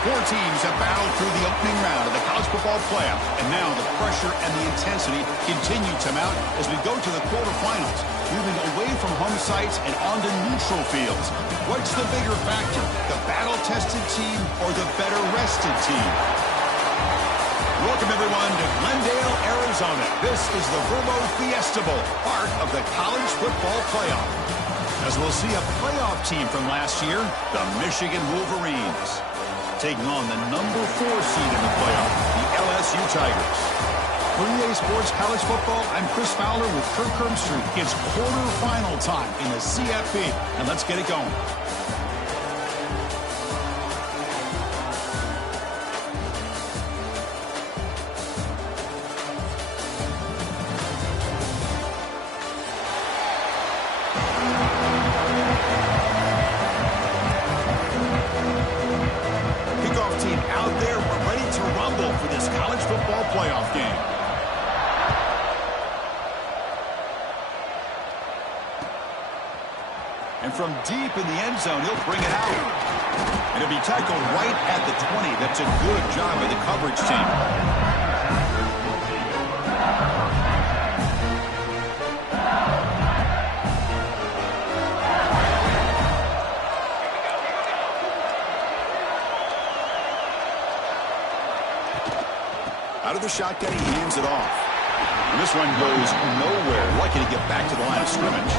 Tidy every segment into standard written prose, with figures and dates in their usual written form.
Four teams have battled through the opening round of the college football playoff, and now the pressure and the intensity continue to mount as we go to the quarterfinals, moving away from home sites and onto neutral fields. What's the bigger factor, the battle-tested team or the better-rested team? Welcome, everyone, to Glendale, Arizona. This is the Verbo Fiesta Bowl, part of the college football playoff. As we'll see a playoff team from last year, the Michigan Wolverines, taking on the number 4 seed in the playoff, the LSU Tigers. For EA Sports College Football, I'm Chris Fowler with Kirk Herbstreit. It's quarterfinal time in the CFP, and let's get it going. From deep in the end zone, he'll bring it out. And it'll be tackled right at the 20. That's a good job by the coverage team. Out of the shotgun, he hands it off. And this one goes nowhere. Lucky to get back to the line of scrimmage.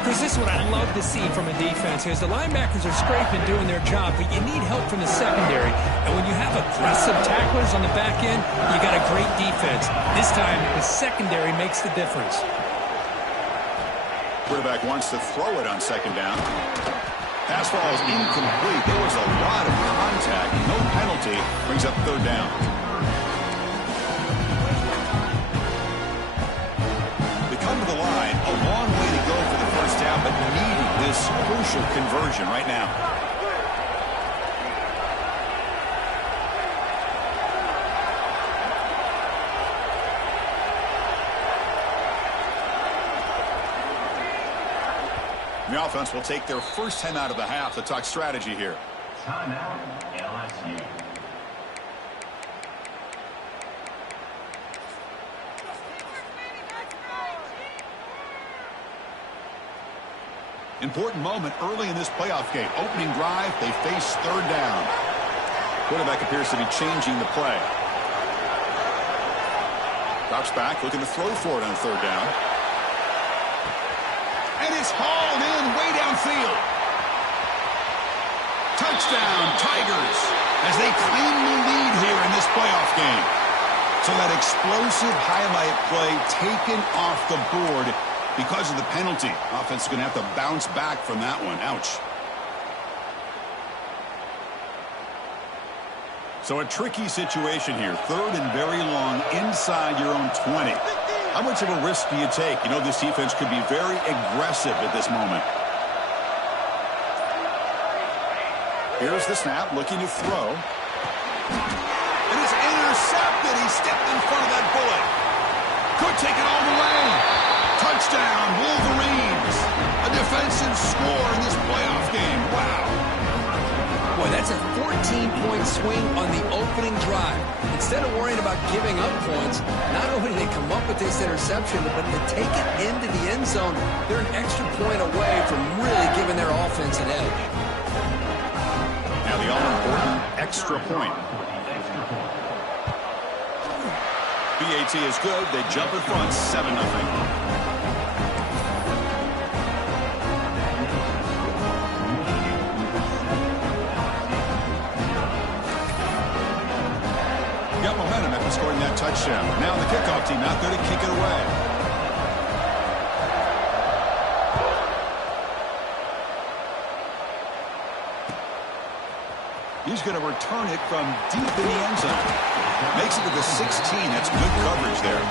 Chris, this is what I love to see from a defense, is the linebackers are scraping, doing their job, but you need help from the secondary. And when you have aggressive tacklers on the back end, you got a great defense. This time, the secondary makes the difference. Quarterback wants to throw it on second down. Pass ball is incomplete. There was a lot of contact. No penalty. Brings up third down. They come to the line. A long way to go for the first down, but needing this crucial conversion right now. The offense will take their first time out of the half to talk strategy here. Timeout, LSU. Important moment early in this playoff game. Opening drive, they face third down. Quarterback appears to be changing the play. Drops back, looking to throw for it on third down. And it's hauled in way downfield. Touchdown, Tigers, as they claim the lead here in this playoff game. So that explosive highlight play taken off the board because of the penalty. Offense is going to have to bounce back from that one. Ouch. So a tricky situation here. Third and very long inside your own 20. How much of a risk do you take? You know, this defense could be very aggressive at this moment. Here's the snap, looking to throw. And it's intercepted. He stepped in front of that bullet. Could take it all the way. Touchdown, Wolverines. A defensive score in this playoff game. Wow. Boy, that's a 14-point swing on the opening drive. Instead of worrying about giving up points, not only do they come up with this interception, but to take it into the end zone, they're an extra point away from really giving their offense an edge. Now the all-important extra point. BAT is good. They jump in front, 7-0. Got momentum after scoring that touchdown. Now the kickoff team out there to kick it away. He's going to return it from deep in the end zone. Makes it to the 16. That's good coverage there.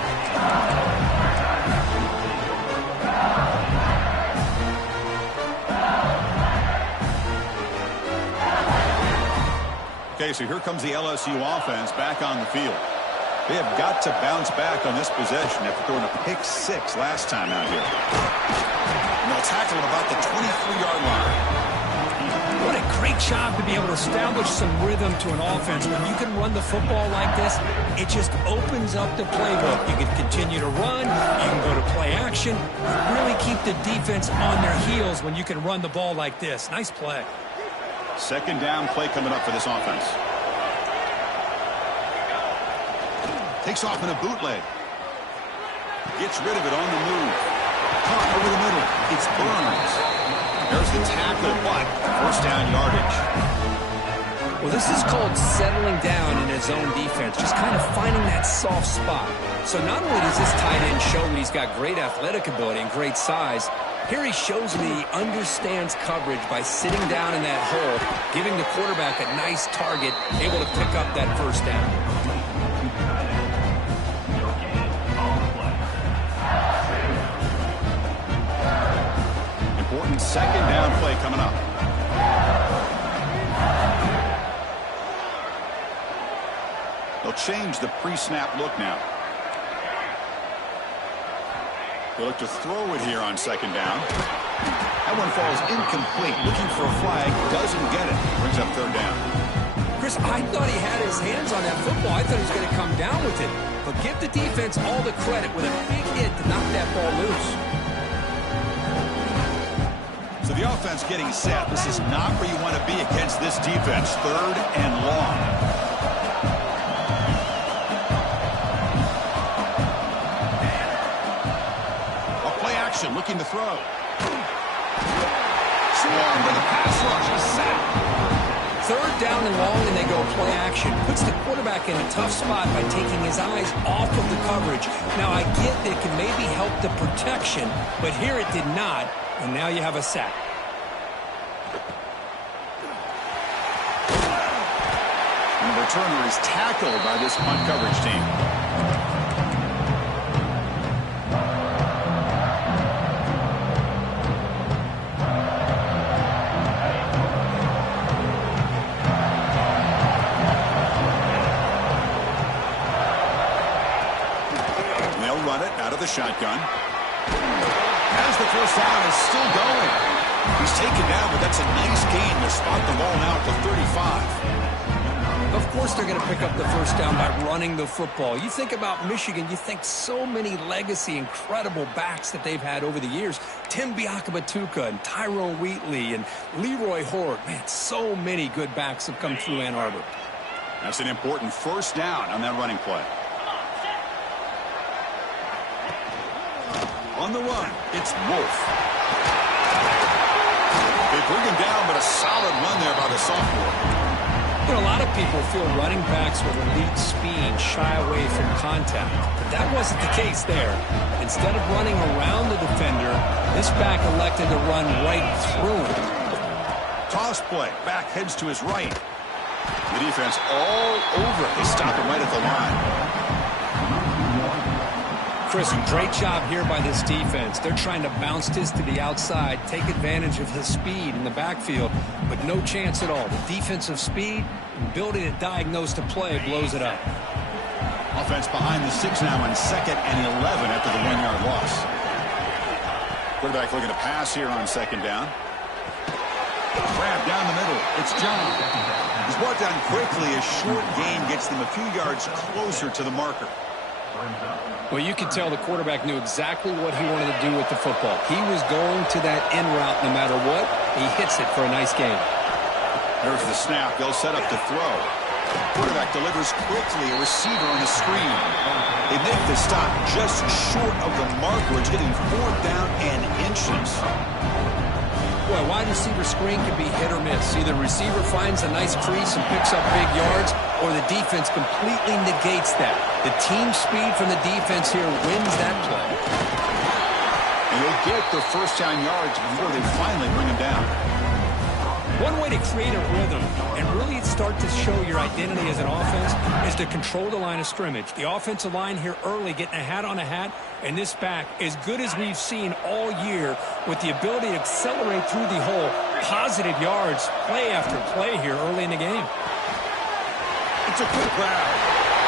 Okay, so here comes the LSU offense back on the field. They have got to bounce back on this possession after throwing a pick 6 last time out here. And they'll tackle at about the 23-yard line. What a great great job to be able to establish some rhythm to an offense. When you can run the football like this, it just opens up the playbook. You can continue to run. You can go to play action. Really keep the defense on their heels when you can run the ball like this. Nice play. Second down play coming up for this offense. Takes off in a bootleg. Gets rid of it on the move. Caught over the middle. It's Burns. There's the tackle, but first down yardage. Well, this is called settling down in his own defense, just kind of finding that soft spot. So not only does this tight end show that he's got great athletic ability and great size, here he shows me he understands coverage by sitting down in that hole, giving the quarterback a nice target, able to pick up that first down. Important second down play coming up. They'll change the pre-snap look now. They look to throw it here on second down. That one falls incomplete. Looking for a flag. Doesn't get it. Brings up third down. Chris, I thought he had his hands on that football. I thought he was going to come down with it. But give the defense all the credit with a big hit to knock that ball loose. So the offense getting set. This is not where you want to be against this defense. Third and long. A play action, looking to throw. Swarmed with a pass rush. A sack. Third down and long, and they go play action. Puts the quarterback in a tough spot by taking his eyes off of the coverage. Now, I get that it can maybe help the protection, but here it did not. And now you have a sack. And the returner is tackled by this punt coverage team. And they'll run it out of the shotgun. As the first down is still going. He's taken down, but that's a nice gain to spot the ball now at the 35. Of course they're going to pick up the first down by running the football. You think about Michigan, you think so many legacy, incredible backs that they've had over the years. Tim Biakabatuka and Tyrone Wheatley and Leroy Horde. Man, so many good backs have come through Ann Arbor. That's an important first down on that running play. On the run, it's Wolf. They bring him down, but a solid run there by the sophomore. You know, a lot of people feel running backs with elite speed shy away from contact. But that wasn't the case there. Instead of running around the defender, this back elected to run right through him. Toss play. Back heads to his right. The defense all over it. They stop him right at the line. Chris, great job here by this defense. They're trying to bounce this to the outside, take advantage of his speed in the backfield, but no chance at all. The defensive speed, ability to diagnose the play, blows it up. Offense behind the 6 now on 2nd and 11 after the 1-yard loss. Quarterback looking to pass here on 2nd down. Grab down the middle. It's John. He's brought down quickly. A short gain gets them a few yards closer to the marker. Well, you could tell the quarterback knew exactly what he wanted to do with the football. He was going to that in route no matter what. He hits it for a nice gain. There's the snap. They'll set up to throw. Quarterback delivers quickly. A receiver on a screen. They make the stop just short of the marker. It's getting 4th down and inches. Boy, wide receiver screen can be hit or miss. Either the receiver finds a nice crease and picks up big yards, or the defense completely negates that. The team speed from the defense here wins that play. And you'll get the first down yards before they finally bring him down. One way to create a rhythm and really start to show your identity as an offense is to control the line of scrimmage. The offensive line here early getting a hat on a hat, and this back as good as we've seen all year with the ability to accelerate through the hole. Positive yards, play after play here early in the game. It's a quick grab.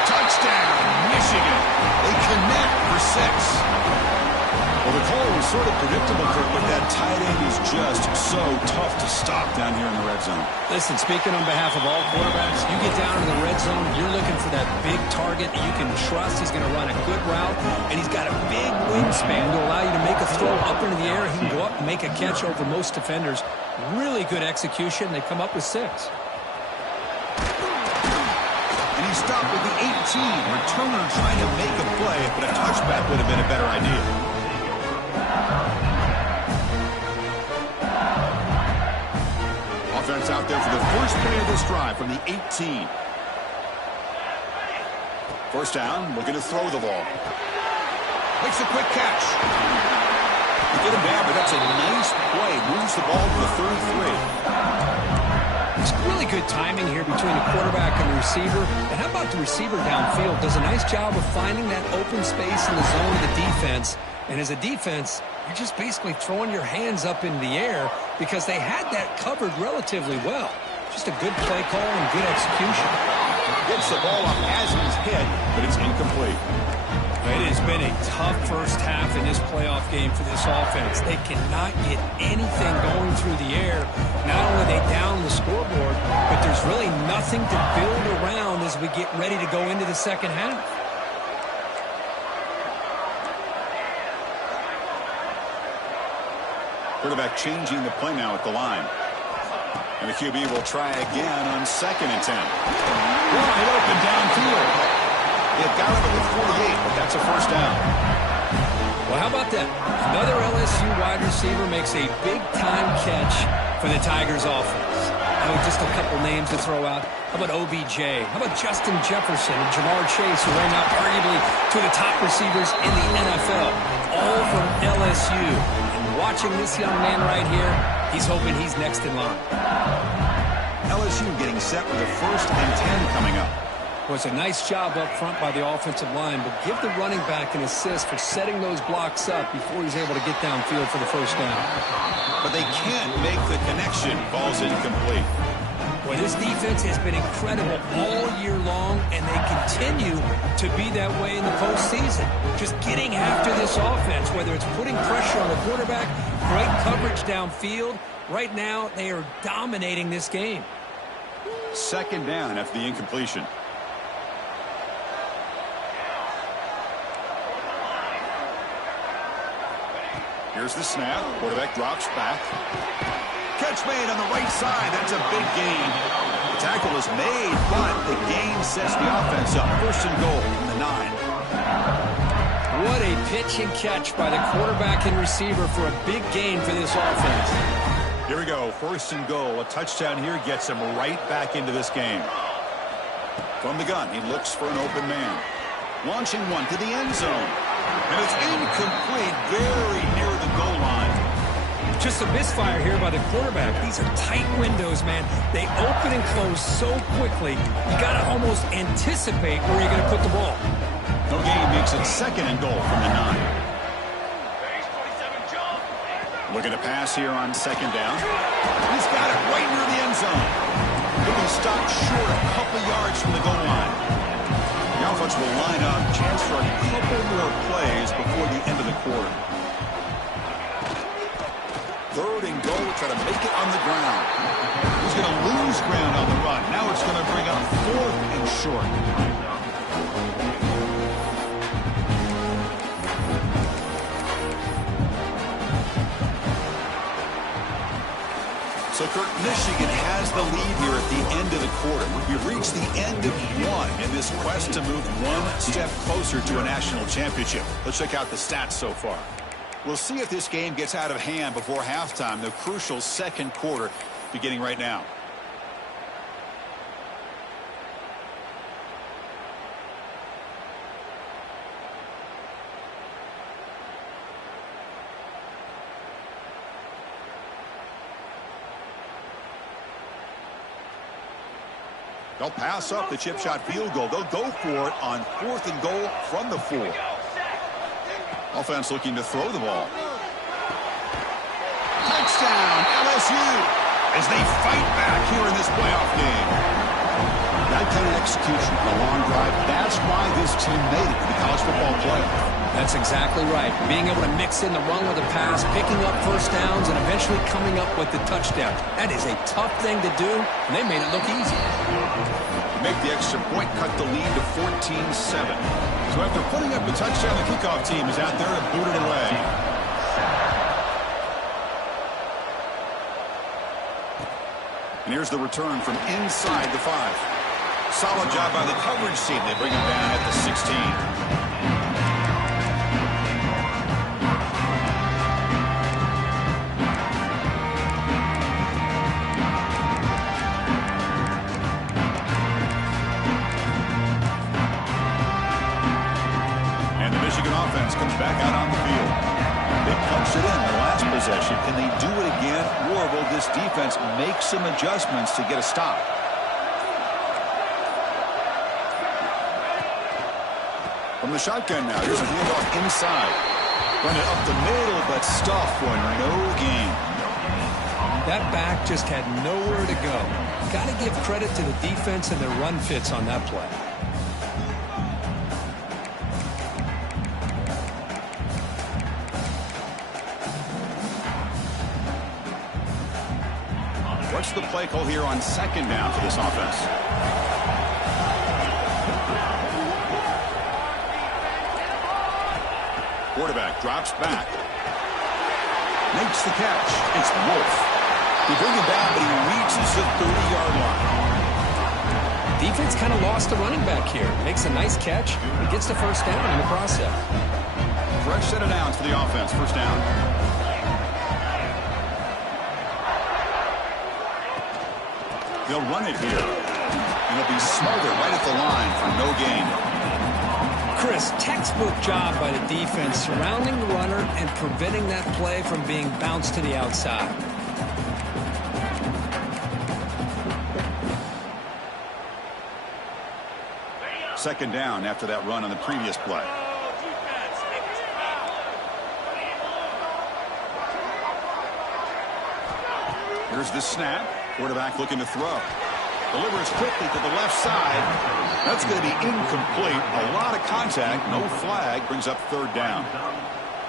Touchdown, Michigan. They connect for 6. Well, the call was sort of predictable, Kurt, but that tight end is just so tough to stop down here in the red zone. Listen, speaking on behalf of all quarterbacks, you get down in the red zone, you're looking for that big target you can trust. He's going to run a good route, and he's got a big wingspan to allow you to make a throw up into the air. He can go up and make a catch over most defenders. Really good execution. They come up with 6. And he stopped with the 18. Returner trying to make a play, but a touchback would have been a better idea. Offense out there for the first play of this drive from the 18. First down, looking to throw the ball. Makes a quick catch. Get him down, but that's a nice play. Moves the ball to the 33. It's really good timing here between the quarterback and the receiver. And how about the receiver downfield? Does a nice job of finding that open space in the zone of the defense. And as a defense, you're just basically throwing your hands up in the air because they had that covered relatively well. Just a good play call and good execution. Gets the ball up as he's hit, but it's incomplete. It has been a tough first half in this playoff game for this offense. They cannot get anything going through the air. Not only are they down the scoreboard, but there's really nothing to build around as we get ready to go into the second half. Quarterback changing the play now at the line. And the QB will try again on 2nd and 10. Wide open downfield. It got him at the 48, but that's a first down. Well, how about that? Another LSU wide receiver makes a big-time catch for the Tigers offense. Oh, just a couple names to throw out. How about OBJ? How about Justin Jefferson and Jamar Chase, who are now arguably two of the top receivers in the NFL, all from LSU. And watching this young man right here, he's hoping he's next in line. LSU getting set with a 1st and 10 coming up. Well, it's a nice job up front by the offensive line, but give the running back an assist for setting those blocks up before he's able to get downfield for the first down. But they can't make the connection. Ball's incomplete. Well, this defense has been incredible all year long, and they continue to be that way in the postseason. Just getting after this offense, whether it's putting pressure on the quarterback, great coverage downfield. Right now, they are dominating this game. 2nd down after the incompletion. Here's the snap. Quarterback drops back. Catch made on the right side. That's a big gain. The tackle is made, but the gain sets the offense up. 1st and goal from the 9. What a pitch and catch by the quarterback and receiver for a big gain for this offense. Here we go. 1st and goal. A touchdown here gets him right back into this game. From the gun, he looks for an open man. Launching one to the end zone. And it's incomplete, very near the goal line. Just a misfire here by the quarterback. These are tight windows, man. They open and close so quickly, you got to almost anticipate where you're going to put the ball. No gain makes it 2nd and goal from the 9. Looking to pass here on 2nd down. He's got it right near the end zone. He'll be stopped short a couple yards from the goal line. The offense will line up, chance for a couple more plays before the end of the quarter. 3rd and goal, try to make it on the ground. He's going to lose ground on the run. Now it's going to bring up 4th and short. So, Kurt, Michigan has the lead here at the end of the quarter. We've reached the end of one in this quest to move one step closer to a national championship. Let's check out the stats so far. We'll see if this game gets out of hand before halftime, the crucial 2nd quarter beginning right now. They'll pass up the chip shot field goal. They'll go for it on 4th and goal from the 4. Offense looking to throw the ball. Touchdown, LSU, as they fight back here in this playoff game. That kind of execution on a long drive, that's why this team made it to the college football playoff. That's exactly right. Being able to mix in the run with the pass, picking up first downs, and eventually coming up with the touchdown. That is a tough thing to do, and they made it look easy. Make the extra point, cut the lead to 14-7. So after putting up a touchdown, the kickoff team is out there to boot it away. And here's the return from inside the 5. Solid job by the coverage team. They bring him down at the 16. Comes back out on the field. They punched it in the last possession. Can they do it again, or will this defense make some adjustments to get a stop? From the shotgun now, here's a handoff inside. Run it up the middle, but stuffed for no gain. That back just had nowhere to go. Got to give credit to the defense and their run fits on that play. What's the play call here on second down for this offense? Quarterback drops back. Makes the catch. It's Wolf. They bring him down, but he reaches the 30-yard line. Defense kind of lost the running back here. Makes a nice catch. He gets the first down in the process. Fresh set of downs for the offense. First down. They'll run it here. And it'll be Smolder right at the line for no gain. Chris, textbook job by the defense surrounding the runner and preventing that play from being bounced to the outside. Second down after that run on the previous play. Here's the snap. Quarterback looking to throw. Delivers quickly to the left side. That's going to be incomplete. A lot of contact. No flag. Brings up third down.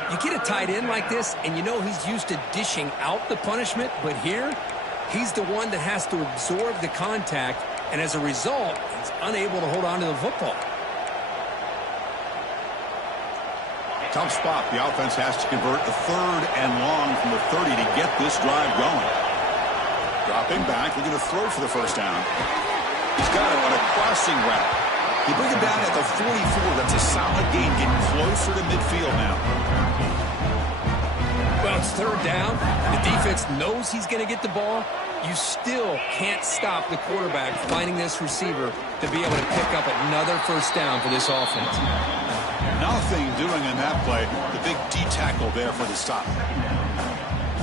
You get a tight end like this, and you know he's used to dishing out the punishment. But here, he's the one that has to absorb the contact. And as a result, he's unable to hold on to the football. Tough spot. The offense has to convert a third and long from the 30 to get this drive going. Dropping back, looking to throw for the first down. He's got it on a crossing route. He brings it down at the 44. That's a solid gain, getting closer to midfield now. Well, it's third down. The defense knows he's going to get the ball. You still can't stop the quarterback finding this receiver to be able to pick up another first down for this offense. Nothing doing in that play. The big D tackle there for the stop.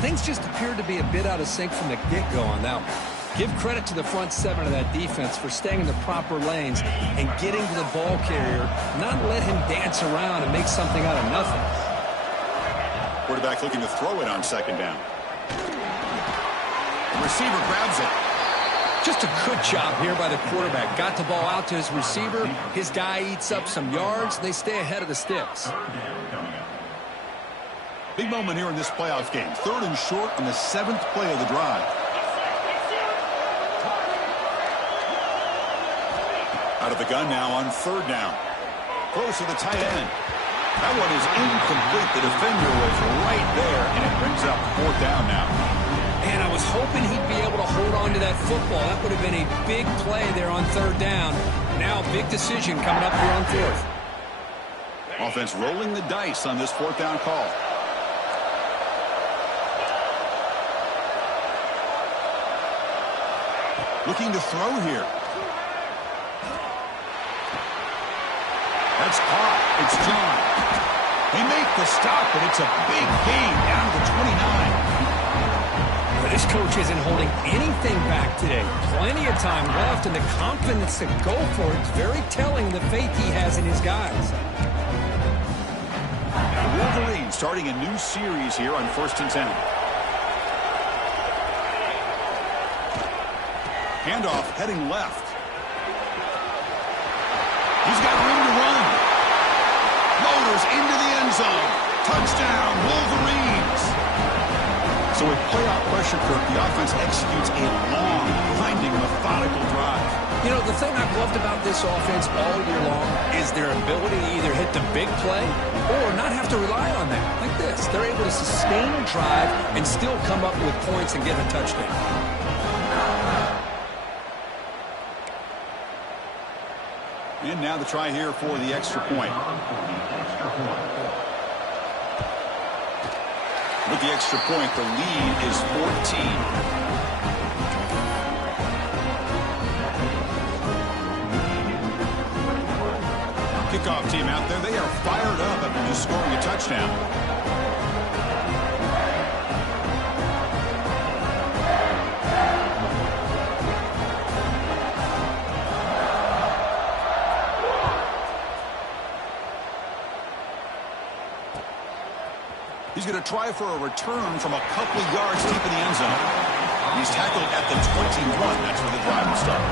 Things just appeared to be a bit out of sync from the get-go on that one. Give credit to the front seven of that defense for staying in the proper lanes and getting to the ball carrier, not let him dance around and make something out of nothing. Quarterback looking to throw it on second down. The receiver grabs it. Just a good job here by the quarterback. Got the ball out to his receiver. His guy eats up some yards. They stay ahead of the sticks. Big moment here in this playoff game. Third and short on the 7th play of the drive. Out of the gun now on third down. Close to the tight end. That one is incomplete. The defender was right there, and it brings up fourth down now. And I was hoping he'd be able to hold on to that football. That would have been a big play there on third down. Now, big decision coming up here on fourth. Offense rolling the dice on this fourth down call. Looking to throw here. That's caught. It's John. They make the stop, but it's a big gain down to the 29. But this coach isn't holding anything back today. Plenty of time left, and the confidence to go for it is very telling the faith he has in his guys. The Wolverines starting a new series here on 1st and 10. Handoff heading left. He's got room to run. Motors into the end zone. Touchdown, Wolverines. So with playoff pressure, Kirk, the offense executes a long, grinding, methodical drive. You know, the thing I've loved about this offense all year long is their ability to either hit the big play or not have to rely on that. Like this. They're able to sustain a drive and still come up with points and get a touchdown. And now the try here for the extra point. With the extra point, the lead is 14. Kickoff team out there, they are fired up after just scoring a touchdown. He's going to try for a return from a couple of yards deep in the end zone. He's tackled at the 21. That's where the drive will start.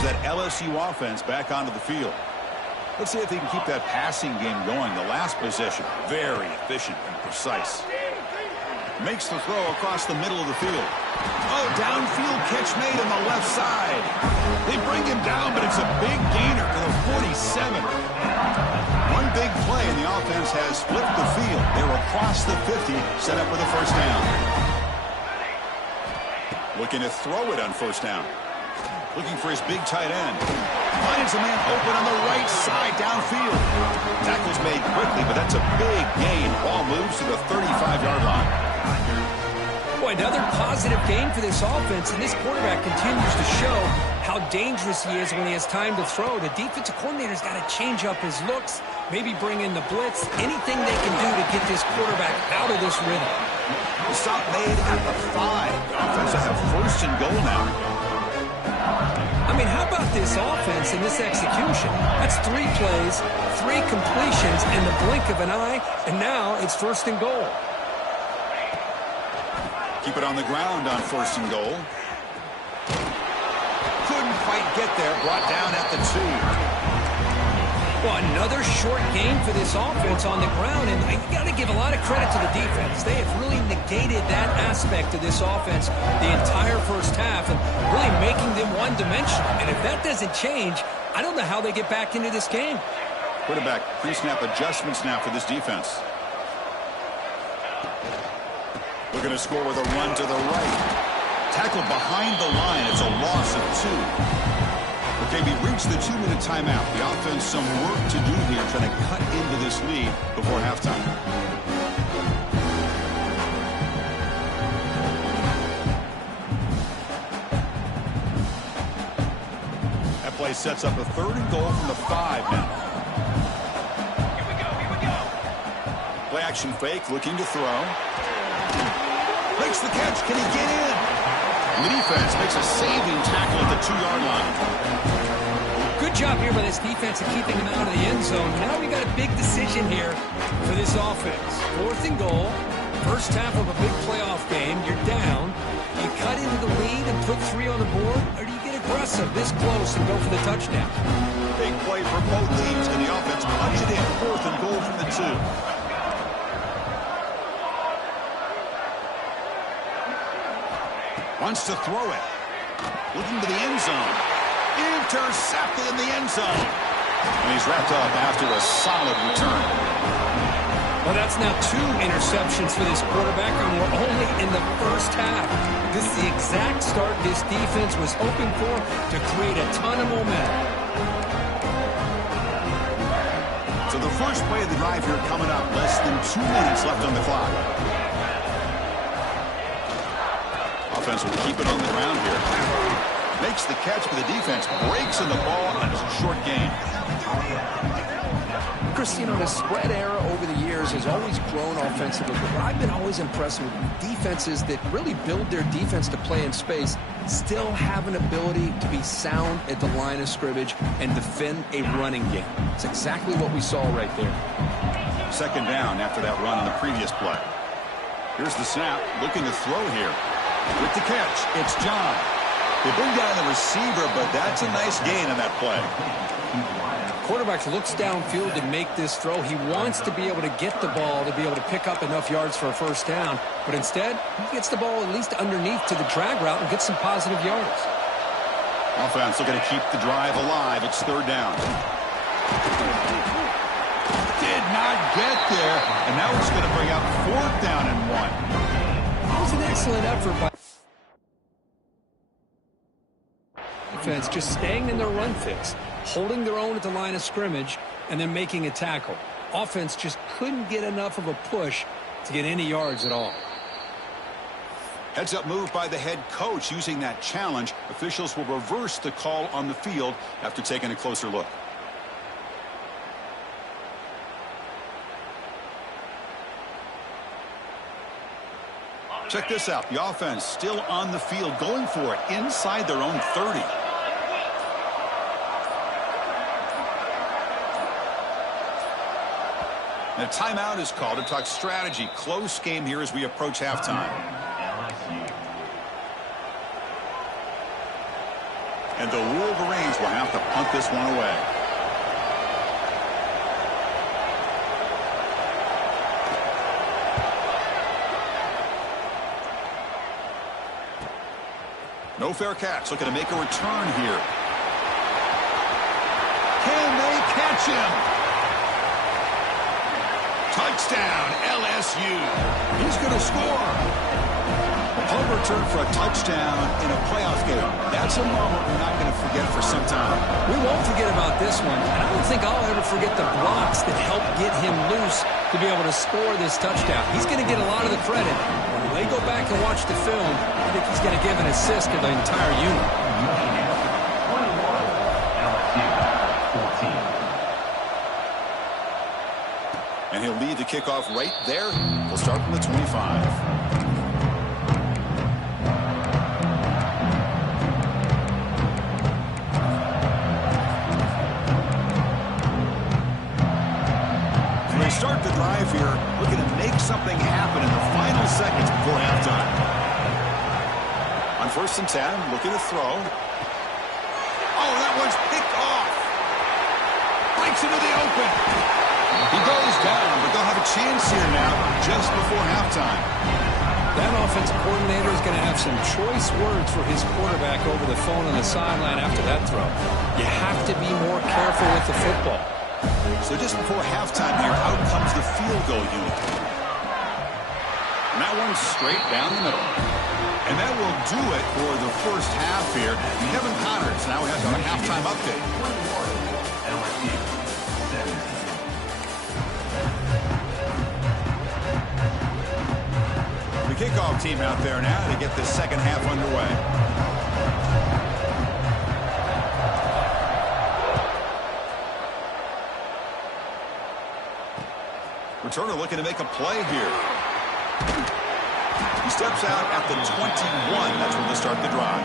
That LSU offense back onto the field. Let's see if they can keep that passing game going. The last possession, very efficient and precise. Makes the throw across the middle of the field. Oh, downfield catch made on the left side. They bring him down, but it's a big gainer to the 47. One big play, and the offense has flipped the field. They're across the 50, set up with a first down. Looking to throw it on first down. Looking for his big tight end. Finds a man open on the right side downfield. Tackle's made quickly, but that's a big gain. Ball moves to the 35-yard line. Boy, another positive game for this offense, and this quarterback continues to show how dangerous he is when he has time to throw. The defensive coordinator's got to change up his looks, maybe bring in the blitz, anything they can do to get this quarterback out of this rhythm. The stop made at the 5. The offense will have first and goal now. I mean, how about this offense and this execution? That's 3 plays, 3 completions in the blink of an eye, and now it's first and goal. Keep it on the ground on first and goal. Couldn't quite get there, brought down at the 2. Well, another short game for this offense on the ground, and you got to give a lot of credit to the defense. They have really negated that aspect of this offense the entire first half and really making them one-dimensional. And if that doesn't change, I don't know how they get back into this game. Quarterback pre-snap adjustments now for this defense. Looking to score with a run to the right. Tackle behind the line. It's a loss of 2. Okay, we reached the 2-minute timeout. The offense some work to do here, trying to cut into this lead before halftime. That play sets up a 3rd and goal from the 5 now. Here we go. Play action fake, looking to throw. Makes the catch. Can he get in? And the defense makes a saving tackle at the 2-yard line. Good job here by this defense of keeping him out of the end zone. Now we got a big decision here for this offense. 4th and goal. First half of a big playoff game. You're down. Do you cut into the lead and put 3 on the board? Or do you get aggressive this close and go for the touchdown? Big play for both teams, and the offense punch it in. 4th and goal from the 2. Wants to throw it. Looking to the end zone. Intercepted in the end zone. And he's wrapped up after a solid return. Well, that's now 2 interceptions for this quarterback, and we're only in the first half. This is the exact start this defense was hoping for to create a ton of momentum. So the first play of the drive here coming up. Less than 2 minutes left on the clock. Offense will keep it on the ground here. Makes the catch, but the defense breaks in the ball, and it's a short gain. Chris, you know, the spread era over the years has always grown offensively, but what I've been always impressed with defenses that really build their defense to play in space still have an ability to be sound at the line of scrimmage and defend a running game. It's exactly what we saw right there. 2nd down after that run on the previous play. Here's the snap, looking to throw here. With the catch, it's John. They bring down the receiver, but that's a nice gain on that play. Quarterback looks downfield to make this throw. He wants to be able to get the ball to be able to pick up enough yards for a first down. But instead, he gets the ball at least underneath to the drag route and gets some positive yards. Offense looking to keep the drive alive. It's third down. Did not get there. And now it's going to bring up fourth down and 1. That was an excellent effort by defense, just staying in their run fix, holding their own at the line of scrimmage, and then making a tackle. Offense just couldn't get enough of a push to get any yards at all. Heads up move by the head coach using that challenge. Officials will reverse the call on the field after taking a closer look. Check this out. The offense still on the field, going for it inside their own 30. And a timeout is called to talk strategy. Close game here as we approach halftime. And the Wolverines will have to punt this one away. No fair catch. Looking to make a return here. Can they catch him? Touchdown, LSU. He's going to score. A punt return for a touchdown in a playoff game. That's a moment we're not going to forget for some time. We won't forget about this one, and I don't think I'll ever forget the blocks that helped get him loose to be able to score this touchdown. He's going to get a lot of the credit. When they go back and watch the film, I think he's going to give an assist to the entire unit. And he'll lead the kickoff right there. We'll start from the 25. So they start the drive here, looking to make something happen in the final seconds before halftime. On 1st and 10, looking to throw. Oh, that one's picked off. Breaks into the open. He goes down, but they'll have a chance here now just before halftime. That offensive coordinator is going to have some choice words for his quarterback over the phone on the sideline after that throw. You have to be more careful with the football. So just before halftime here, out comes the field goal unit. And that one's straight down the middle. And that will do it for the first half here. Kevin Connors, now we have a halftime update. The kickoff team out there now to get the second half underway. Returner looking to make a play here. He steps out at the 21. That's when they start the drive.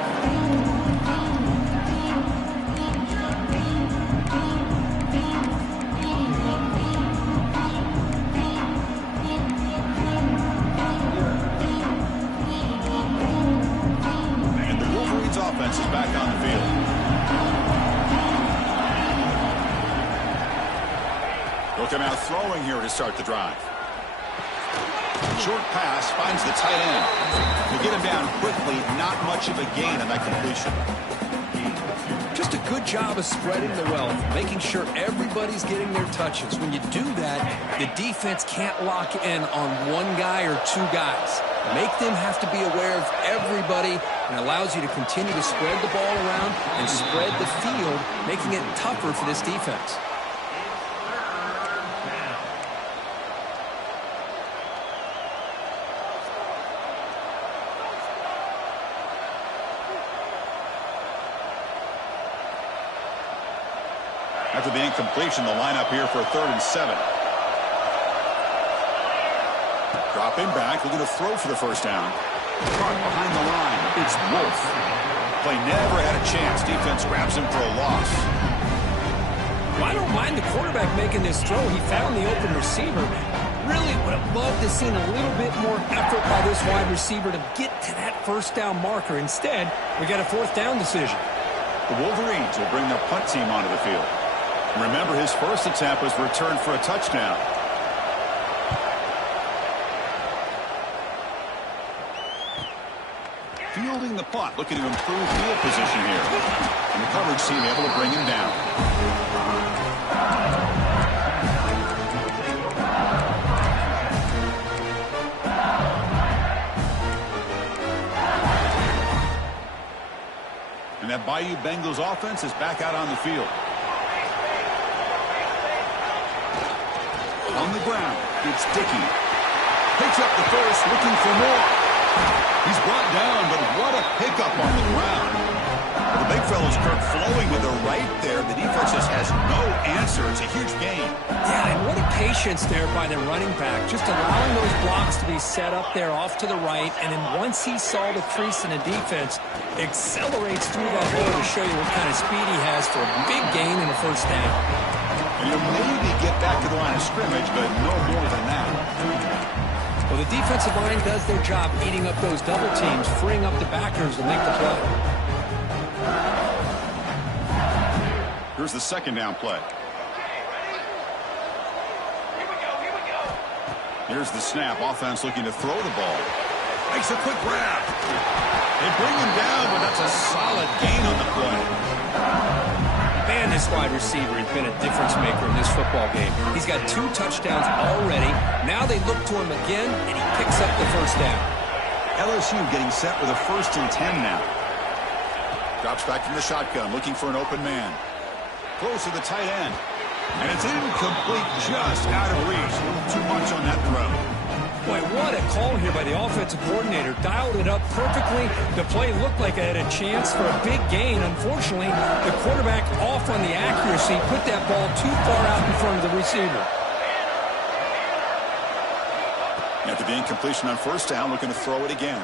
Offense is back on the field. They'll come out throwing here to start the drive. Short pass finds the tight end. He'll get him down quickly. Not much of a gain on that completion. Just a good job of spreading the wealth, making sure everybody's getting their touches. When you do that, the defense can't lock in on one guy or two guys. Make them have to be aware of everybody, and allows you to continue to spread the ball around and spread the field, making it tougher for this defense. After the incompletion, the lineup here for a 3rd and 7. Dropping back, looking to throw for the first down. Caught behind the line. It's Wolf. Play never had a chance. Defense grabs him for a loss. Well, I don't mind the quarterback making this throw. He found the open receiver. Really, loved to see a little bit more effort by this wide receiver to get to that first down marker. Instead, we got a fourth down decision. The Wolverines will bring their punt team onto the field. Remember, his first attempt was returned for a touchdown. Fielding the punt, looking to improve field position here. And the coverage team able to bring him down. And that Bayou Bengals offense is back out on the field. On the ground, it's Dickey. Picks up the first, looking for more. He's brought down, but what a pickup on the ground. The big fella's Kirk flowing with the right there. The defense just has no answer. It's a huge gain. Yeah, and what a patience there by the running back. Just allowing those blocks to be set up there off to the right. And then once he saw the crease in the defense, accelerates through that hole to show you what kind of speed he has for a big gain in the first down. And you'll maybe get back to the line of scrimmage, but no more than that. Well, the defensive line does their job eating up those double teams, freeing up the backers to make the play. Here's the second down play. Here's the snap. Offense looking to throw the ball. Makes a quick grab. They bring him down, but that's a solid gain on the play. Man, this wide receiver has been a difference maker in this football game. He's got 2 touchdowns already. Now they look to him again, and he picks up the first down. LSU getting set with a 1st and 10 now. Drops back from the shotgun, looking for an open man. Close to the tight end. And it's incomplete, just out of reach. A little too much on that throw. Boy, what a call here by the offensive coordinator. Dialed it up perfectly. The play looked like it had a chance for a big gain. Unfortunately, the quarterback off on the accuracy, put that ball too far out in front of the receiver. After the incompletion on first down, looking to throw it again.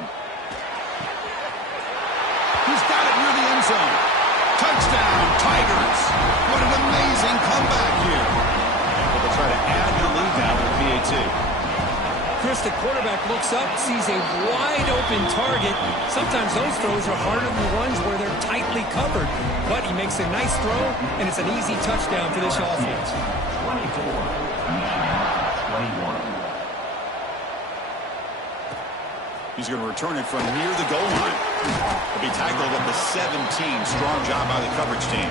He's got it near the end zone. Touchdown, Tigers. What an amazing comeback here. They'll try to add to the lead now with the PAT. Chris, the quarterback looks up, sees a wide-open target. Sometimes those throws are harder than the ones where they're tightly covered. But he makes a nice throw, and it's an easy touchdown for this offense. 24-21. He's going to return it from near the goal line. He'll be tackled at the 17. Strong job by the coverage team.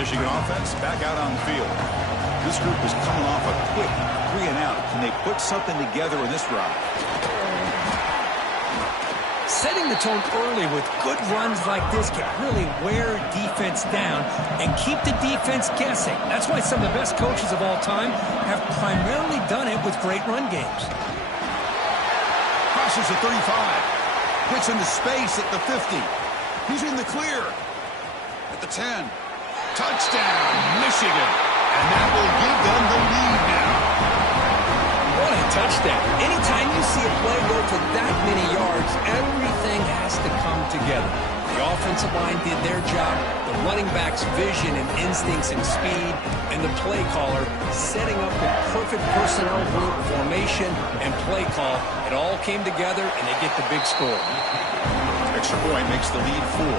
Michigan offense back out on the field. This group is coming off a quick 3 and out. Can they put something together in this drive? Setting the tone early with good runs like this can really wear defense down and keep the defense guessing. That's why some of the best coaches of all time have primarily done it with great run games. Crosses the 35. Gets into space at the 50. He's in the clear. At the 10. Touchdown, Michigan. And that will give them the lead now. What a touchdown. Anytime you see a play go for that many yards, everything has to come together. The offensive line did their job, the running back's vision and instincts and speed, and the play caller setting up the perfect personnel group, formation, and play call. It all came together, and they get the big score. Extra point makes the lead 4.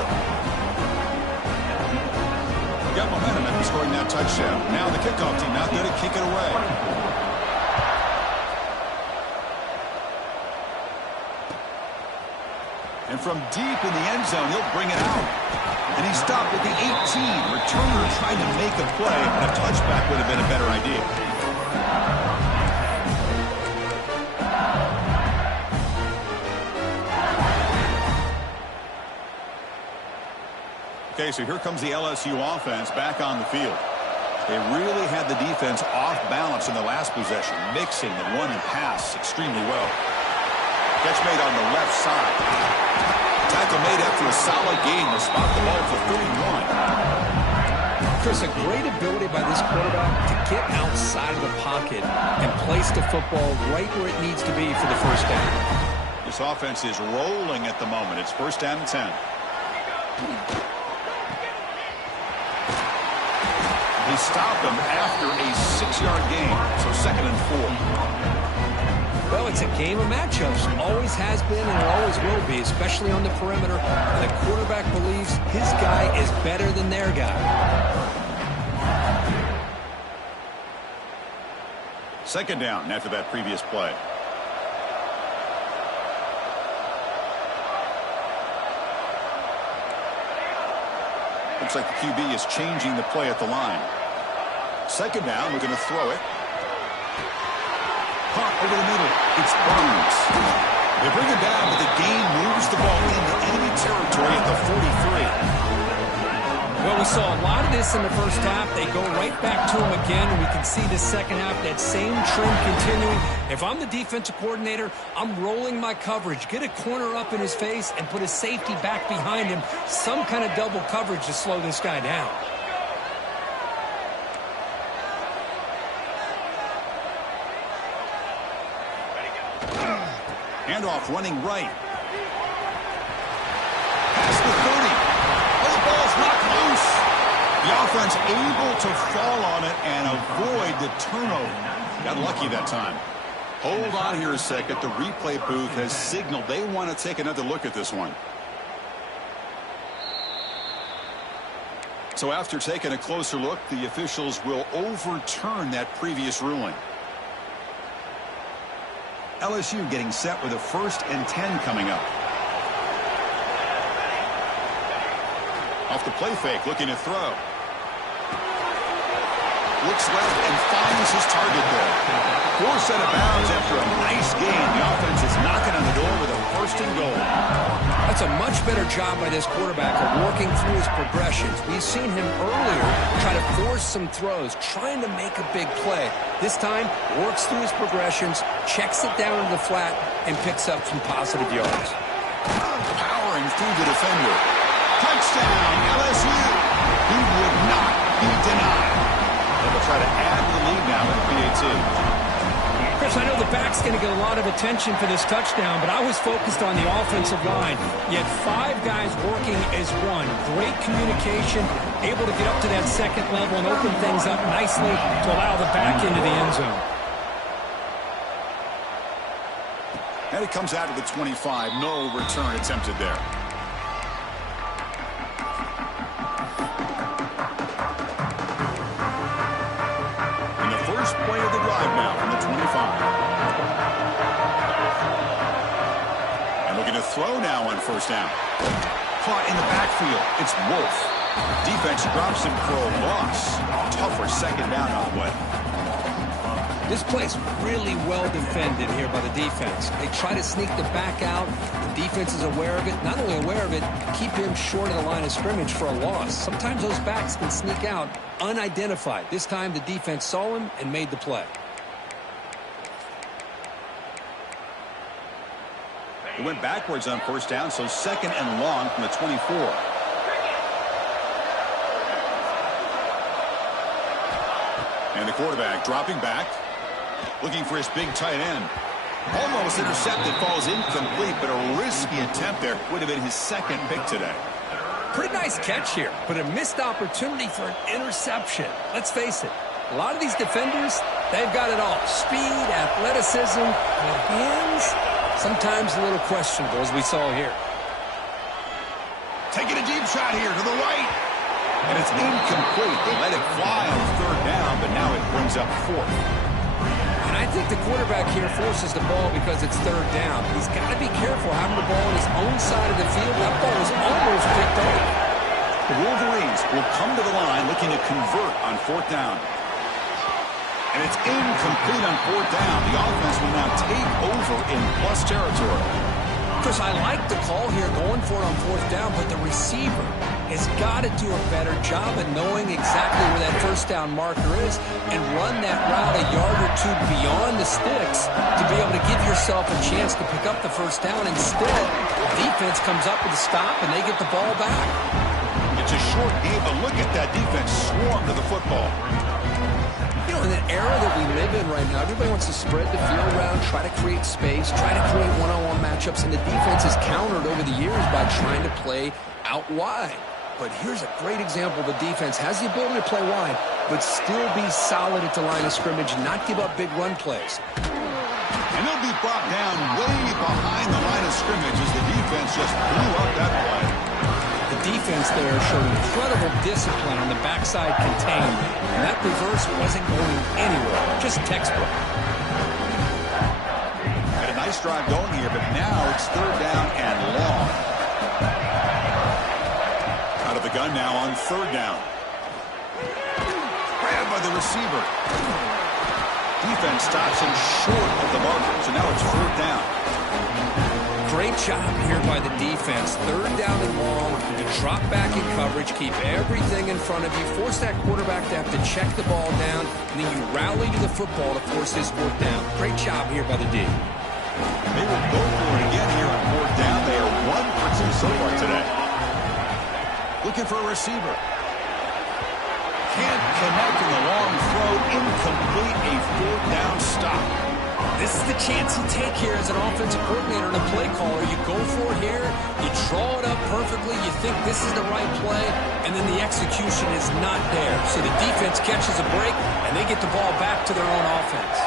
Got momentum after scoring that touchdown. Now the kickoff team out there to kick it away. And from deep in the end zone, he'll bring it out. And he stopped at the 18. Returner trying to make a play, and a touchback would have been a better idea. Okay, so here comes the LSU offense back on the field. They really had the defense off balance in the last possession, mixing the run and pass extremely well. Catch made on the left side. Tackle made after a solid gain will spot the ball for 31. Chris, a great ability by this quarterback to get outside of the pocket and place the football right where it needs to be for the first down. This offense is rolling at the moment. It's first down and 10. They stopped them after a 6-yard gain, so 2nd and 4. Well, it's a game of matchups. Always has been and it always will be, especially on the perimeter. And the quarterback believes his guy is better than their guy. 2nd down after that previous play. Looks like the QB is changing the play at the line. 2nd down, we're going to throw it. Caught over the middle. It's Burns. They bring it down, but the gain moves the ball into enemy territory at the 43. Well, we saw a lot of this in the first half. They go right back to him again, and we can see the second half, that same trend continuing. If I'm the defensive coordinator, I'm rolling my coverage. Get a corner up in his face and put a safety back behind him. Some kind of double coverage to slow this guy down. Handoff running right. Past the 30. Oh, the ball's knocked loose. The offense able to fall on it and avoid the turnover. Got lucky that time. Hold on here a second. The replay booth has signaled they want to take another look at this one. So after taking a closer look, the officials will overturn that previous ruling. LSU getting set with a 1st and 10 coming up. Off the play fake, looking to throw. Looks left and finds his target there. 4 set of bounds after a nice gain. The offense is knocking on the door with a 1st and goal. That's a much better job by this quarterback of working through his progressions. We've seen him earlier try to force some throws, trying to make a big play. This time, works through his progressions, checks it down to the flat, and picks up some positive yards. Powering through the defender. Touchdown, LSU. He would not be denied. They'll try to add to the lead now at 3-2. Chris, I know the back's going to get a lot of attention for this touchdown, but I was focused on the offensive line. You had 5 guys working as one. Great communication, able to get up to that 2nd level and open things up nicely to allow the back into the end zone. And it comes out to the 25. No return attempted there. And the first play of the drive now from the 25. And looking to throw now on 1st down. Caught in the backfield. It's Wolf. Defense drops him for a loss. Tougher 2nd down on the way. This play's really well defended here by the defense. They try to sneak the back out. The defense is aware of it. Not only aware of it, keep him short of the line of scrimmage for a loss. Sometimes those backs can sneak out unidentified. This time the defense saw him and made the play. It went backwards on 1st down, so 2nd and long from the 24. And the quarterback dropping back. Looking for his big tight end. Almost intercepted, falls incomplete, but a risky attempt there. Would have been his 2nd pick today. Pretty nice catch here, but a missed opportunity for an interception. Let's face it, a lot of these defenders, they've got it all. Speed, athleticism, and hands, sometimes a little questionable, as we saw here. Taking a deep shot here to the right. And it's incomplete. They let it fly on 3rd down, but now it brings up 4th. And I think the quarterback here forces the ball because it's 3rd down. He's got to be careful having the ball on his own side of the field. That ball was almost picked off. The Wolverines will come to the line looking to convert on 4th down. And it's incomplete on 4th down. The offense will now take over in plus territory. Chris, I like the call here going for it on fourth down, but the receiver has got to do a better job of knowing exactly where that first down marker is and run that route a yard or two beyond the sticks to be able to give yourself a chance to pick up the first down. Instead, the defense comes up with a stop and they get the ball back. It's a short game, but look at that defense swarm to the football. You know, in the era that we live in right now, everybody wants to spread the field around, try to create space, try to create one-on-one matchups, and the defense is countered over the years by trying to play out wide. But here's a great example. The defense has the ability to play wide, but still be solid at the line of scrimmage, not give up big run plays. And he'll be brought down way behind the line of scrimmage as the defense just blew up that play. The defense there showed incredible discipline on the backside contained, and that reverse wasn't going anywhere, just textbook. Had a nice drive going here, but now it's third down and long. Out of the gun now on third down. Grabbed by the receiver. Defense stops him short of the marker, so now it's fourth down. Great job here by the defense. Third down and long. You drop back in coverage, keep everything in front of you, force that quarterback to have to check the ball down, and then you rally to the football to force his fourth down. Great job here by the D. They will go for it again here on fourth down. They are 1 for 2 so far today. Looking for a receiver. Can't connect in the long throw. Incomplete. A fourth down stop. This is the chance you take here as an offensive coordinator and a play caller. You go for it here, you draw it up perfectly, you think this is the right play, and then the execution is not there. So the defense catches a break, and they get the ball back to their own offense.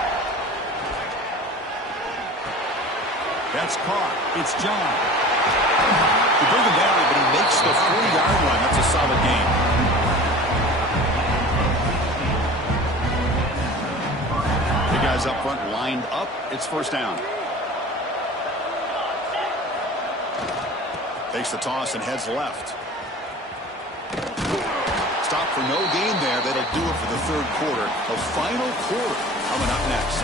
That's caught. It's John. They bring him down, but he makes the 40-yard run. That's a solid game. Guys up front lined up. It's first down. Takes the toss and heads left. Stop for no gain there. That'll do it for the third quarter. The final quarter coming up next.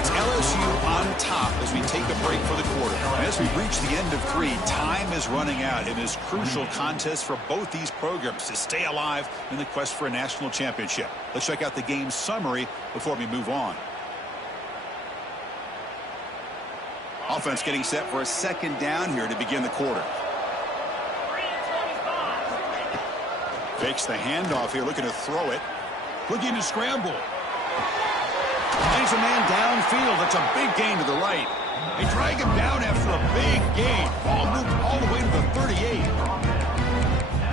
It's LSU on top as we take a break for the quarter. And as we reach the end of 3, time is running out in this crucial contest for both these programs to stay alive in the quest for a national championship. Let's check out the game summary before we move on. Offense getting set for a second down here to begin the quarter. Fakes the handoff here, looking to throw it. Looking to scramble. Finds a man downfield. That's a big gain to the right. They drag him down after a big gain. Ball moved all the way to the 38.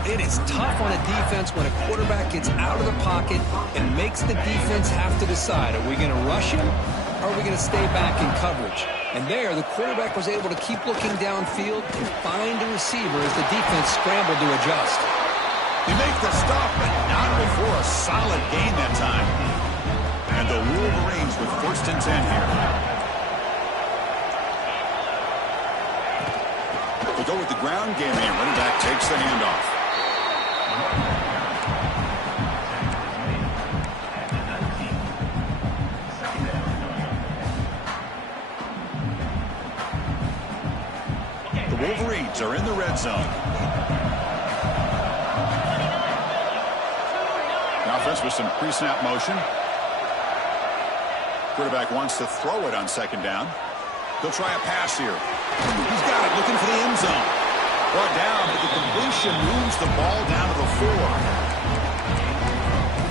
It is tough on a defense when a quarterback gets out of the pocket and makes the defense have to decide, are we going to rush him or are we going to stay back in coverage? And there, the quarterback was able to keep looking downfield and find a receiver as the defense scrambled to adjust. They make the stop, but not before a solid gain that time. And the Wolverines with first and 10 here. They go with the ground game here. Running back takes the handoff. The Wolverines are in the red zone. The offense with some pre-snap motion. Quarterback wants to throw it on second down. He'll try a pass here. He's got it, looking for the end zone. Brought down, but the completion moves the ball down to the 4.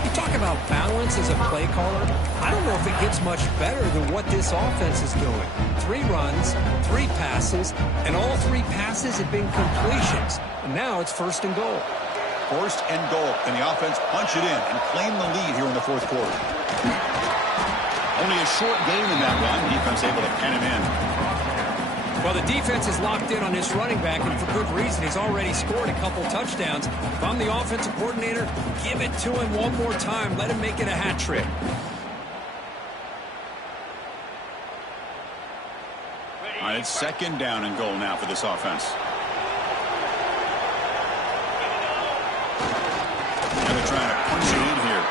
You talk about balance as a play caller. I don't know if it gets much better than what this offense is doing. 3 runs, 3 passes, and all 3 passes have been completions. And now it's first and goal. First and goal. Can the offense punch it in and claim the lead here in the fourth quarter? Only a short gain in that run. Defense able to pen him in. Well, the defense is locked in on this running back, and for good reason. He's already scored a couple touchdowns. If I'm the offensive coordinator, give it to him one more time. Let him make it a hat trick. All right, it's second down and goal now for this offense. And they're trying to punch it in here.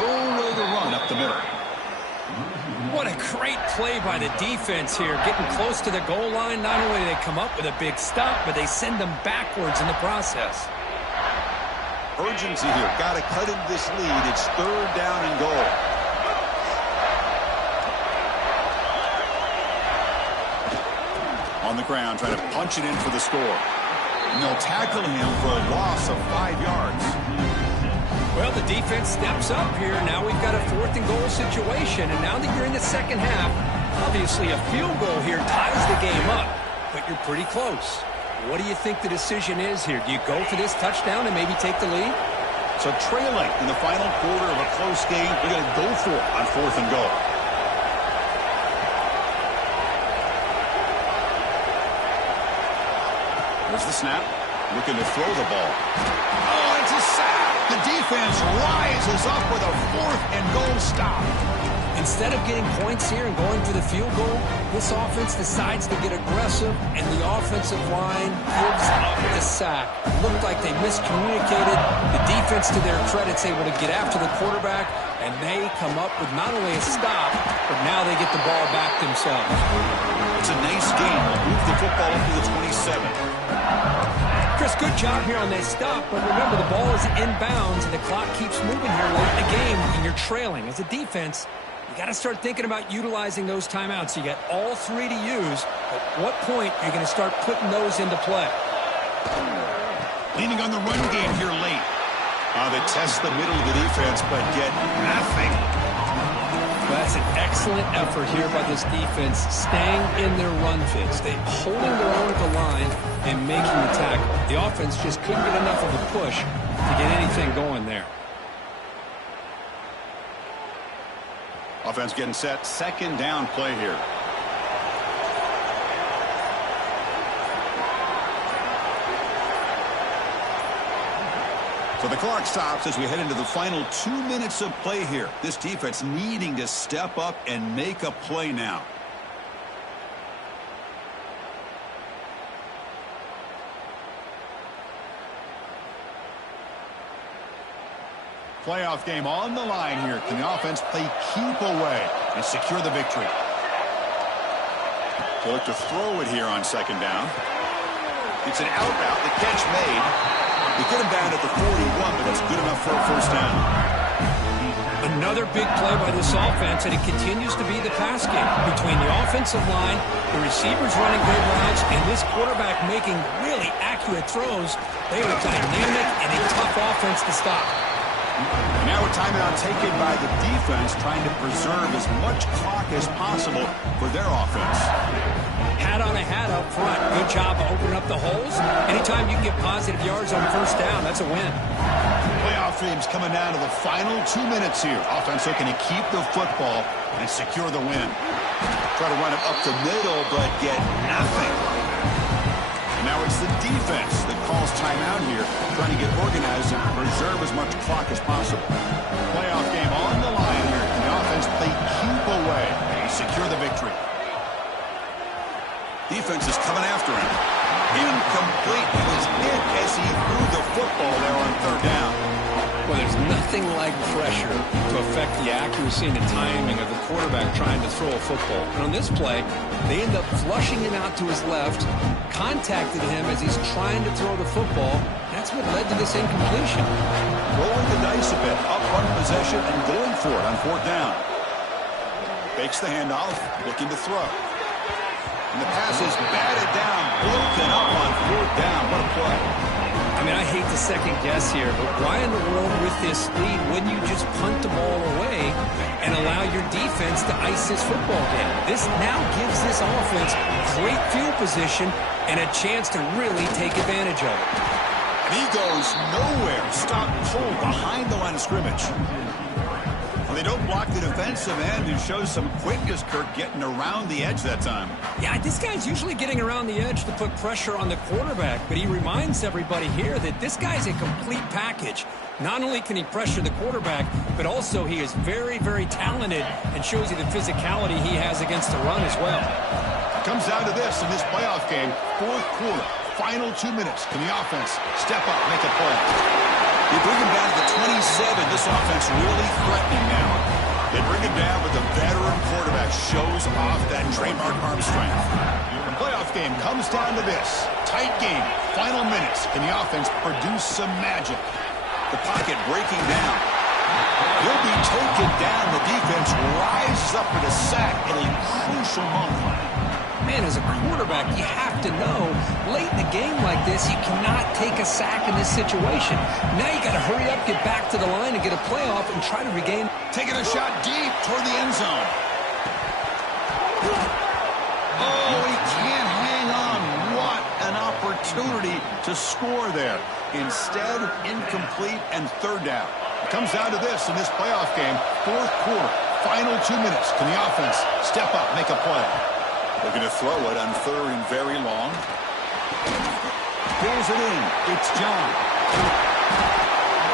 No way to run up the middle. What a great play by the defense here. Getting close to the goal line, not only do they come up with a big stop, but they send them backwards in the process. Urgency here. Got to cut into this lead. It's 3rd down and goal. On the ground, trying to punch it in for the score. And they'll tackle him for a loss of 5 yards. Well, the defense steps up here. Now we've got a 4th and goal situation. And now that you're in the second half, obviously a field goal here ties the game up. But you're pretty close. What do you think the decision is here? Do you go for this touchdown and maybe take the lead? So trailing in the final quarter of a close game, they're going to go for it on 4th and goal. There's the snap. Looking to throw the ball. Oh, it's a sack. The defense rises up with a 4th and goal stop. Instead of getting points here and going for the field goal, this offense decides to get aggressive, and the offensive line gives up the sack. Looked like they miscommunicated. The defense, to their credit, is able to get after the quarterback, and they come up with not only a stop, but now they get the ball back themselves. It's a nice game. They'll move the football up to the 27. Chris, good job here on that stop, but remember, the ball is inbounds, and the clock keeps moving here late in the game, and you're trailing. As a defense, you got to start thinking about utilizing those timeouts. You got all 3 to use. At what point are you going to start putting those into play? Leaning on the run game here late. They test the middle of the defense, but get nothing. That's an excellent effort here by this defense, staying in their run fits. They holding their own at the line and making the tackle. The offense just couldn't get enough of a push to get anything going there. Offense getting set. 2nd down play here. So the clock stops as we head into the final 2 minutes of play here. This defense needing to step up and make a play now. Playoff game on the line here. Can the offense play keep away and secure the victory? They'll look to throw it here on 2nd down. It's an out route. The catch made. They get him down at the 41, but that's good enough for a 1st down. Another big play by this offense, and it continues to be the pass game between the offensive line, the receivers running good routes, and this quarterback making really accurate throws. They are dynamic and a tough offense to stop. And now a timeout taken by the defense, trying to preserve as much clock as possible for their offense. Hat on a hat up front. Good job of opening up the holes. Anytime you can get positive yards on 1st down, that's a win. Playoff games coming down to the final 2 minutes here. Offense looking to keep the football and secure the win. Try to run it up the middle, but get nothing. And now it's the defense that calls timeout here, trying to get organized and preserve as much clock as possible. Playoff game on the line here. Can the offense play keep away and secure the victory? Defense is coming after him. Incomplete. He was hit as he threw the football there on 3rd down. Well, there's nothing like pressure to affect the accuracy and the timing of the quarterback trying to throw a football. And on this play, they end up flushing him out to his left, contacted him as he's trying to throw the football. That's what led to this incompletion. Rolling the dice a bit, up on possession and going for it on 4th down. Fakes the handoff, looking to throw. And the pass is batted down, broken up on 4th down. What a play. I mean, I hate to second guess here, but why in the world with this lead wouldn't you just punt the ball away and allow your defense to ice this football game? This now gives this offense great field position and a chance to really take advantage of it. And he goes nowhere. Stop pulled behind the line of scrimmage. Well, they don't block the defensive end, who shows some quickness, Kirk, getting around the edge that time. Yeah, this guy's usually getting around the edge to put pressure on the quarterback, but he reminds everybody here that this guy's a complete package. Not only can he pressure the quarterback, but also he is very, very talented and shows you the physicality he has against the run as well. Comes down to this in this playoff game, 4th quarter, final 2 minutes. Can the offense step up, make a play? They bring him down to the 27. This offense really threatening now. They bring it down, but the veteran quarterback shows off that trademark arm strength. The playoff game comes down to this. Tight game, final minutes. Can the offense produce some magic? The pocket breaking down. He'll be taken down. The defense rises up with a sack in a crucial moment. Man, as a quarterback, you have to know, late in a game like this, you cannot take a sack in this situation. Now you got to hurry up, get back to the line, and get a playoff and try to regain. Taking a shot deep toward the end zone. Oh, he can't hang on. What an opportunity to score there. Instead, incomplete and third down. It comes down to this in this playoff game. Fourth quarter, final 2 minutes. Can the offense step up, make a play? They're going to throw it on third and very long. Pulls it in. It's John.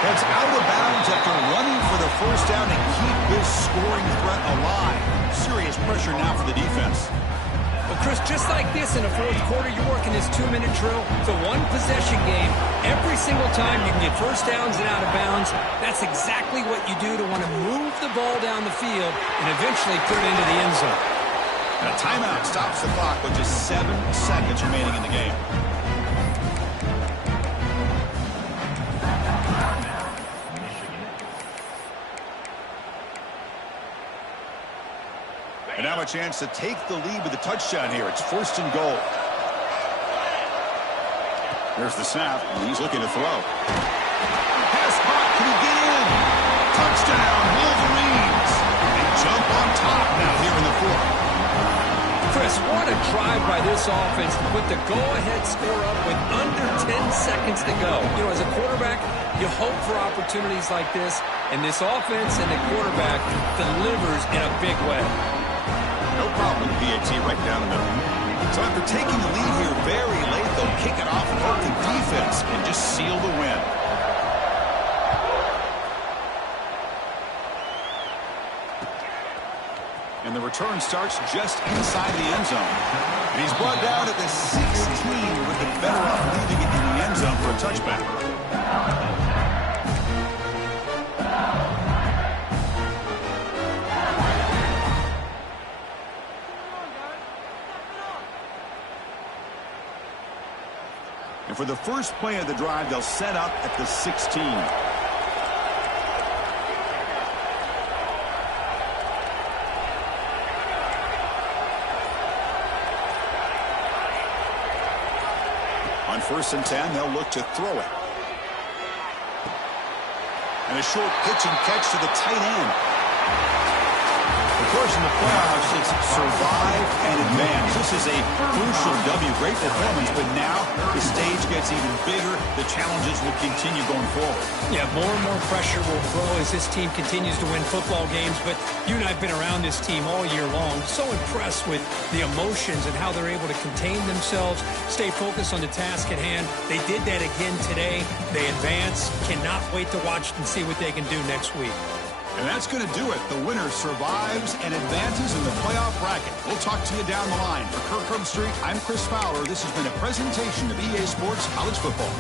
Heads out of bounds after running for the first down to keep his scoring threat alive. Serious pressure now for the defense. Well, Chris, just like this in the fourth quarter, you're working this 2-minute drill. It's a one-possession game. Every single time you can get first downs and out of bounds. That's exactly what you do to want to move the ball down the field and eventually put it into the end zone. And a timeout stops the clock with just 7 seconds remaining in the game. And now a chance to take the lead with a touchdown here. It's first and goal. There's the snap. He's looking to throw. Pass caught. Can he get in? Touchdown, Wolverines. They jump on top now here in the fourth. Chris, what a drive by this offense to put the go-ahead score up with under 10 seconds to go. You know, as a quarterback, you hope for opportunities like this, and this offense and the quarterback delivers in a big way. No problem with the PAT right down the middle. So after taking the lead here very late, they'll kick it off and hope the defense can just seal the win. And the return starts just inside the end zone. And he's brought down at the 16 with the better off leaving it in the end zone for a touchback. And for the first play of the drive, they'll set up at the 16. On first and 10, they'll look to throw it. And a short pitch and catch to the tight end. Of course, in the playoffs, it's survive and advance. This is a crucial W. Great performance, but now the stage gets even bigger. The challenges will continue going forward. Yeah, more and more pressure will grow as this team continues to win football games, but you and I have been around this team all year long. So impressed with the emotions and how they're able to contain themselves, stay focused on the task at hand. They did that again today. They advance. Cannot wait to watch and see what they can do next week. And that's going to do it. The winner survives and advances in the playoff bracket. We'll talk to you down the line. For Kirk Herbstreit, I'm Chris Fowler. This has been a presentation of EA Sports College Football.